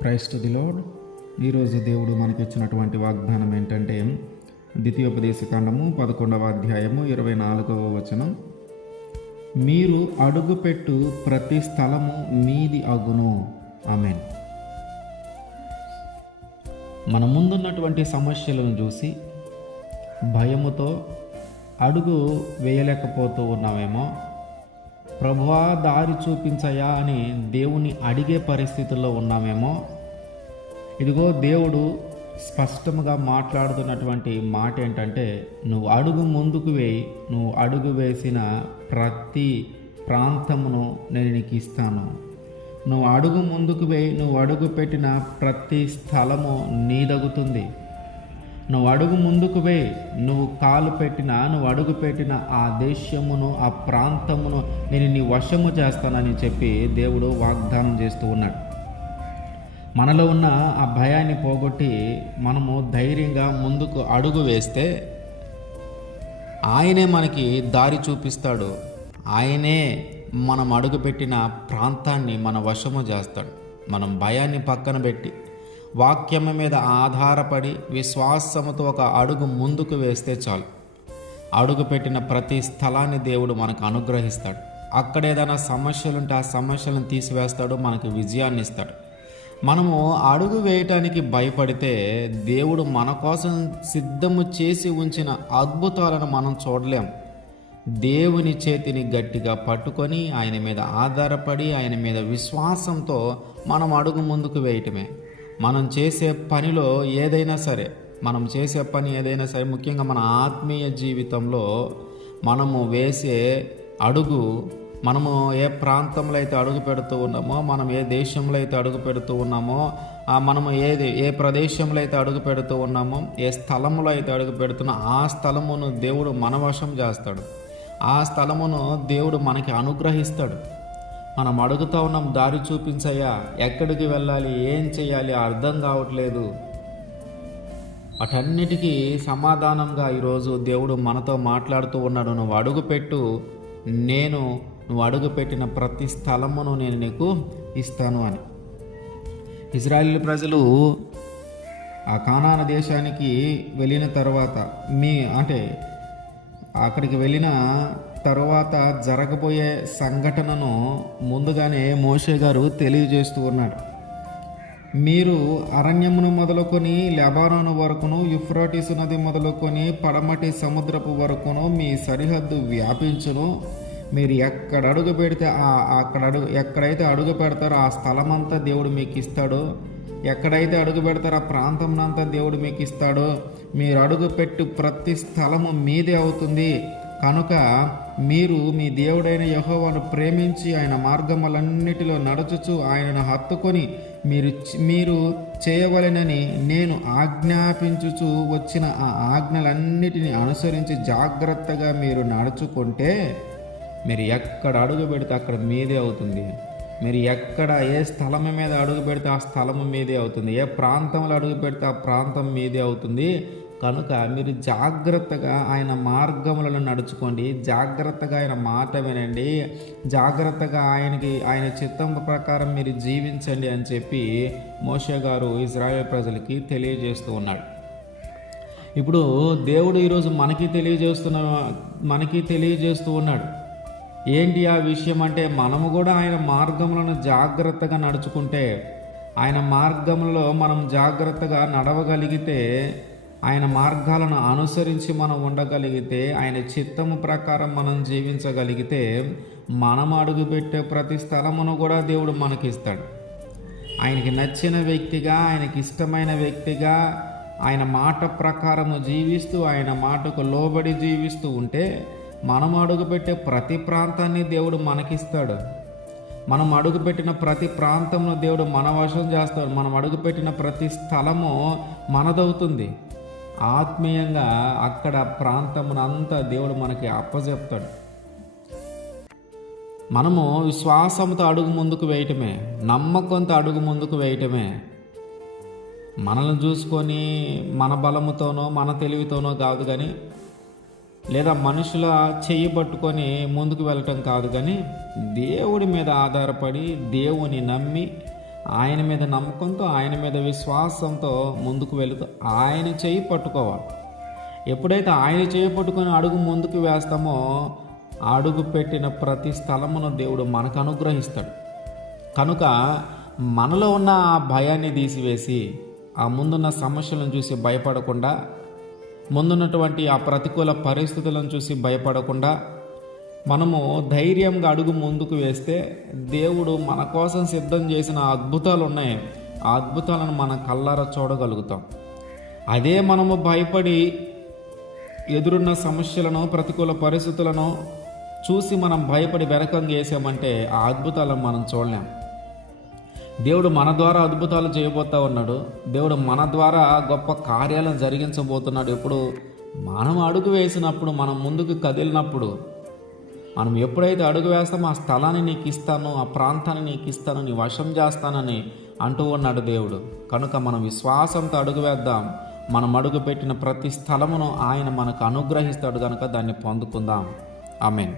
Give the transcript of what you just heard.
Praise to the lord. ఈరోజు దేవుడు మనకిచ్చినటువంటి వాగ్దానం ఏంటంటే ద్వితీయోపదేశకాండము 11వ అధ్యాయము 24వ వచనం. మీరు అడుగుపెట్టు ప్రతి స్థలము మీది అగును. ఆమేన్. మన ముందున్నటువంటి సమస్యలను చూసి భయముతో అడుగు వేయలేకపోతూ ఉన్నామేమో. ప్రభువా దారి చూపించయా అని దేవుని అడిగే పరిస్థితుల్లో ఉన్నామేమో. ఇదిగో దేవుడు స్పష్టంగా మాట్లాడుతున్నటువంటి మాట ఏంటంటే, నువ్వు అడుగు ముందుకు వేయి, నువ్వు అడుగు వేసిన ప్రతి ప్రాంతమును నేను నీకు ఇస్తాను. నువ్వు అడుగు ముందుకు వేయి, నువ్వు అడుగు పెట్టిన ప్రతి స్థలము నీదగుతుంది. నువ్వు అడుగు ముందుకు వేయి, నువ్వు కాలు పెట్టిన, నువ్వు అడుగు పెట్టిన ఆ దేశమును, ఆ ప్రాంతమును నేను నీ వశము చేస్తానని చెప్పి దేవుడు వాగ్దానం చేస్తూ ఉన్నాడు. మనలో ఉన్న ఆ భయాన్ని పోగొట్టి మనము ధైర్యంగా ముందుకు అడుగు వేస్తే ఆయనే మనకి దారి చూపిస్తాడు. ఆయనే మనం అడుగుపెట్టిన ప్రాంతాన్ని మన వశము చేస్తాడు. మనం భయాన్ని పక్కన పెట్టి వాక్యము మీద ఆధారపడి విశ్వాసముతో ఒక అడుగు ముందుకు వేస్తే చాలు. అడుగు పెట్టిన ప్రతి స్థలాన్ని దేవుడు మనకు అనుగ్రహిస్తాడు. అక్కడ ఏదైనా సమస్యలుంటే ఆ సమస్యలను తీసివేస్తాడు, మనకు విజయాన్ని ఇస్తాడు. మనము అడుగు వేయటానికి భయపడితే దేవుడు మన కోసం సిద్ధము చేసి ఉంచిన అద్భుతాలను మనం చూడలేం. దేవుని చేతిని గట్టిగా పట్టుకొని ఆయన మీద ఆధారపడి ఆయన మీద విశ్వాసంతో మనం అడుగు ముందుకు వేయటమే. మనం చేసే పనిలో ఏదైనా సరే, ముఖ్యంగా మన ఆత్మీయ జీవితంలో మనము వేసే అడుగు, మనము ఏ ప్రాంతంలో అయితే అడుగు పెడుతూ ఉన్నామో, మనం ఏ దేశంలో అయితే అడుగు పెడుతూ ఉన్నామో, మనము ఏ ప్రదేశంలో అయితే అడుగు పెడుతూ ఉన్నామో, ఏ స్థలంలో అయితే అడుగు పెడుతున్నా ఆ స్థలమును దేవుడు మన వశం చేస్తాడు. ఆ స్థలమును దేవుడు మనకి అనుగ్రహిస్తాడు. మనం అడుగుతూ ఉన్నాం, దారి చూపించయ్యా, ఎక్కడికి వెళ్ళాలి, ఏం చేయాలి అర్థం కావట్లేదు. వాటన్నిటికీ సమాధానంగా ఈరోజు దేవుడు మనతో మాట్లాడుతూ ఉన్నాడు. నువ్వు అడుగుపెట్టు, నువ్వు అడుగుపెట్టిన ప్రతి స్థలమును నేను నీకు ఇస్తాను అని. ఇశ్రాయేలు ప్రజలు ఆ కానాను దేశానికి వెళ్ళిన తర్వాత అక్కడికి వెళ్ళిన తర్వాత జరగబోయే సంఘటనను ముందుగానే మోషే గారు తెలియజేస్తూ ఉన్నాడు. మీరు అరణ్యమును మొదలుకొని లెబానోను వరకును, యూఫ్రటీసు నది మొదలుకొని పడమటి సముద్రపు వరకును మీ సరిహద్దు వ్యాపించును. మీరు ఎక్కడ అడుగు పెడితే ఎక్కడైతే అడుగు పెడతారో ఆ స్థలమంతా దేవుడు మీకు ఇస్తాడు. ఎక్కడైతే అడుగు పెడతారో ఆ ప్రాంతంనంతా దేవుడు మీకు ఇస్తాడు. మీరు అడుగు పెట్టు ప్రతి స్థలము మీదే అవుతుంది. కనుక మీరు మీ దేవుడైన యెహోవాను ప్రేమించి ఆయన మార్గములన్నిటిలో నడుచుచు ఆయనను హత్తుకొని మీరు చేయవలెనని నేను ఆజ్ఞాపించుచు వచ్చిన ఆ ఆజ్ఞలన్నిటిని అనుసరించి జాగ్రత్తగా మీరు నడుచుకుంటే మీరు ఎక్కడ అడుగు పెడితే అక్కడ మీదే అవుతుంది. మీరు ఎక్కడ ఏ స్థలం మీద అడుగు పెడితే ఆ స్థలము మీదే అవుతుంది. ఏ ప్రాంతంలో అడుగు పెడితే ఆ ప్రాంతం మీదే అవుతుంది. కనుక మీరు జాగ్రత్తగా ఆయన మార్గములను నడుచుకోండి, జాగ్రత్తగా ఆయన మాట వినండి, జాగ్రత్తగా ఆయన చిత్తం ప్రకారం మీరు జీవించండి అని చెప్పి మోషే గారు ఇశ్రాయేలు ప్రజలకి తెలియజేస్తూ ఉన్నాడు. ఇప్పుడు దేవుడు ఈరోజు మనకి తెలియజేస్తూ ఉన్నాడు. ఏంటి ఆ విషయం అంటే, మనము కూడా ఆయన మార్గములను జాగ్రత్తగా నడుచుకుంటే, ఆయన మార్గములలో మనం జాగ్రత్తగా నడవగలిగితే, ఆయన మార్గాలను అనుసరించి మనం ఉండగలిగితే, ఆయన చిత్తము ప్రకారం మనం జీవించగలిగితే, మనం అడుగుపెట్టే ప్రతి స్థలమును కూడా దేవుడు మనకిస్తాడు. ఆయనకి నచ్చిన వ్యక్తిగా, ఆయనకి ఇష్టమైన వ్యక్తిగా, ఆయన మాట ప్రకారము జీవిస్తూ, ఆయన మాటకు లోబడి జీవిస్తూ ఉంటే మనం అడుగుపెట్టే ప్రతి ప్రాంతాన్ని దేవుడు మనకిస్తాడు. మనం అడుగుపెట్టిన ప్రతి ప్రాంతంలో దేవుడు మన వశం చేస్తాడు. మనం అడుగుపెట్టిన ప్రతి స్థలము మనదవుతుంది. ఆత్మీయంగా అక్కడ ప్రాంతమునంతా దేవుడు మనకి అప్పచెప్తాడు. మనము విశ్వాసంతో అడుగు ముందుకు వేయటమే, నమ్మకంతో అడుగు ముందుకు వేయటమే. మనల్ని చూసుకొని మన బలముతోనో మన తెలివితోనో కాదు కానీ, లేదా మనుషుల చెయ్యి పట్టుకొని ముందుకు వెళ్ళటం కాదు కానీ, దేవుడి మీద ఆధారపడి దేవుని నమ్మి ఆయన మీద నమ్మకంతో, ఆయన మీద విశ్వాసంతో ముందుకు వెళుతూ ఆయన చేయి పట్టుకోవాలి. ఎప్పుడైతే ఆయన చేయి పట్టుకొని అడుగు ముందుకు వేస్తామో అడుగు పెట్టిన ప్రతి స్థలమును దేవుడు మనకు అనుగ్రహిస్తాడు. కనుక మనలో ఉన్న ఆ భయాన్ని తీసివేసి, ఆ ముందున్న సమస్యలను చూసి భయపడకుండా, ముందున్నటువంటి ఆ ప్రతికూల పరిస్థితులను చూసి భయపడకుండా మనము ధైర్యంగా అడుగు ముందుకు వేస్తే దేవుడు మన కోసం సిద్ధం చేసిన అద్భుతాలు ఉన్నాయి. ఆ అద్భుతాలను మన కళ్ళారా చూడగలుగుతాం. అదే మనము భయపడి ఎదురున్న సమస్యలను, ప్రతికూల పరిస్థితులను చూసి మనం భయపడి వెనకంగా వేసామంటే ఆ అద్భుతాలను మనం చూడలేం. దేవుడు మన ద్వారా అద్భుతాలు చేయబోతా ఉన్నాడు. దేవుడు మన ద్వారా గొప్ప కార్యాలను జరిగించబోతున్నాడు. ఎప్పుడు మనం అడుగు వేసినప్పుడు, మనం ముందుకు కదిలినప్పుడు, మనం ఎప్పుడైతే అడుగు వేస్తామో ఆ స్థలాన్ని నీకు ఇస్తాను, ఆ ప్రాంతాన్ని నీకు ఇస్తాను, నీ వశం చేస్తానని అంటూ ఉన్నాడు దేవుడు. కనుక మనం విశ్వాసంతో అడుగు వేద్దాం. మనం అడుగు పెట్టిన ప్రతి స్థలమును ఆయన మనకు అనుగ్రహిస్తాడు. కనుక దాన్ని పొందుకుందాం. ఆమేన్.